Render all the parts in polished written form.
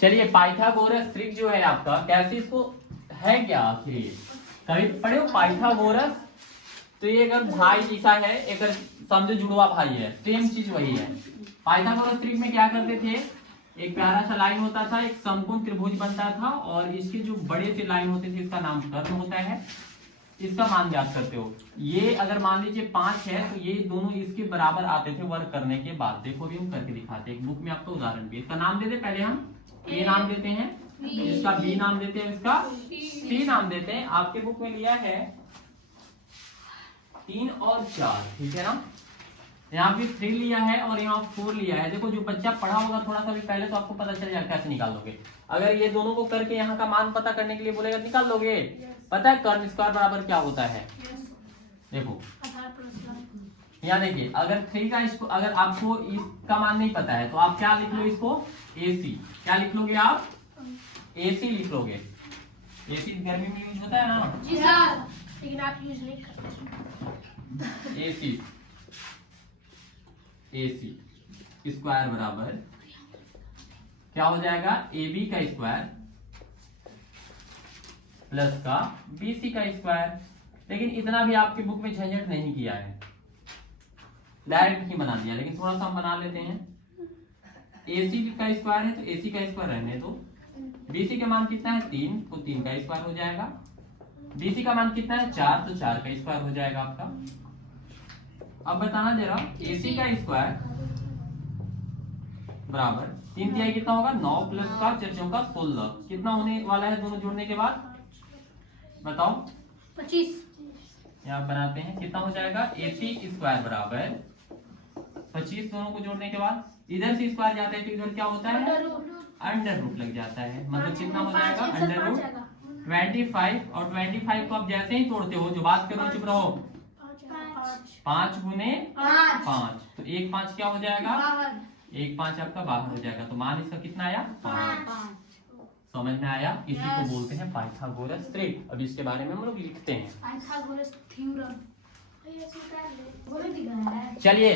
चलिए Pythagoras trick जो है आपका, कैसे इसको है क्या आखिर, कभी पढ़े हो पाइथागोरस? तो ये अगर भाई जैसा है, एक समझो जुड़वा भाई है, सेम चीज वही है। पाइथागोरस ट्रिक में क्या करते थे, एक प्यारा सा लाइन होता था, एक समकोण त्रिभुज बनता था, और इसके जो बड़े से लाइन होते थे इसका नाम कर्ण होता है। इसका मान ज्ञात करते हो, ये अगर मान लीजिए 5 है तो ये दोनों इसके बराबर आते थे वर्ग करने के बाद। देखो अभी हम करके दिखाते हैं, एक बुक में आपको उदाहरण भी। इसका नाम देते, पहले हम ए नाम देते हैं, इसका बी नाम देते हैं, इसका सी नाम देते हैं। आपके बुक में लिया है 3 और 4, ठीक है ना। यहाँ भी 3 लिया है और यहाँ 4 लिया है। देखो जो बच्चा पढ़ा होगा थोड़ा सा भी पहले, तो आपको पता चल जाएगा कैसे निकाल लोगे। अगर ये दोनों को करके यहाँ का मान पता करने के लिए बोलेगा, निकाल लोगे। पता है कर्ण स्क्वायर बराबर क्या होता है? देखो यहाँ देखिए, अगर 3 का इसको, अगर आपको इसका मान नहीं पता है तो आप क्या लिख लो इसको, AC। क्या लिख लोगे आप? AC लिख लोगे। AC गर्मी में यूज होता है ना जी सर, लेकिन आप यूज नहीं करते। AC स्क्वायर बराबर क्या हो जाएगा, AB का स्क्वायर प्लस का BC का स्क्वायर। लेकिन इतना भी आपकी बुक में झंझट नहीं किया है, डायरेक्ट ही बना दिया, लेकिन थोड़ा सा हम बना लेते हैं। AC का स्क्वायर है तो AC का स्क्वायर रहने दो। BC का मान कितना है 3, तो 3 का स्क्वायर हो जाएगा। BC का मान कितना है 4, तो 4 का स्क्वायर हो जाएगा आपका। अब बताना जरा, AC का स्क्वायर बराबर 3 तिहाई कितना होगा, 9 प्लस का 4 चौका 16, कितना होने वाला है दोनों जोड़ने के बाद, बताओ? 25। यहाँ बनाते हैं, कितना हो जाएगा, AC स्क्वायर बराबर 25, दोनों को जोड़ने के बाद इधर से स्क्वायर जाता है तो इधर क्या होता है, अंडर रूट लग जाता है। मतलब कितना हो जाएगा, अंडर रूट 25। और 25 को आप जैसे ही तोड़ते हो, जो बात करो चुप रहो, 5 गुने 5, तो 1 5 क्या हो जाएगा, 1 5 आपका बाहर हो जाएगा। तो मान इसका कितना आया, 5। समझ में आया? इसी को बोलते हैं पाइथागोरस ट्रिक। अब इसके बारे में हम लोग लिखते हैं, पाइथागोरस थ्योरम। चलिए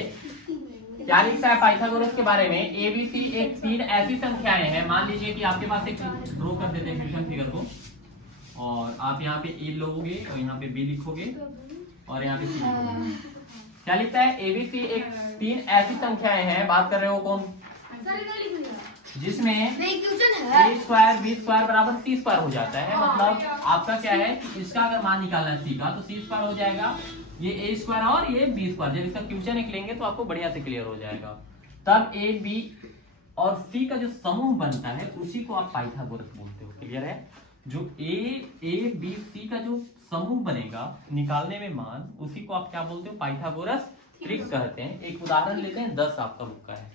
क्या लिखता है पाइथागोरस के बारे में। ABC एक 3 ऐसी संख्याएं हैं, मान लीजिए कि आपके पास एक ड्रॉ कर देते हैं फ्यूजन फिगर को, और आप यहाँ पे A लोगे और यहाँ पे B लिखोगे और यहाँ पे C लिखोगे। क्या लिखता है, ABC एक 3 ऐसी संख्याएं हैं, बात कर रहे हो कौन, जिसमें A स्क्वायर B स्क्वायर बराबर C स्क्वायर हो जाता है। मतलब आपका क्या है कि इसका अगर मान निकालना है C का, तो C स्क्वायर हो जाएगा, ये A स्क्वायर और ये B स्क्वायर। जब इसका क्वेश्चन निकलेंगे तो आपको बढ़िया से क्लियर हो जाएगा। तब A B और C का जो समूह बनता है उसी को आप पाइथागोरस बोलते हो। क्लियर है? जो A B C का जो समूह बनेगा निकालने में मान, उसी को आप क्या बोलते हो, पाइथागोरस ट्रिक कहते हैं। एक उदाहरण लेते हैं, 10 आपका बुक का है।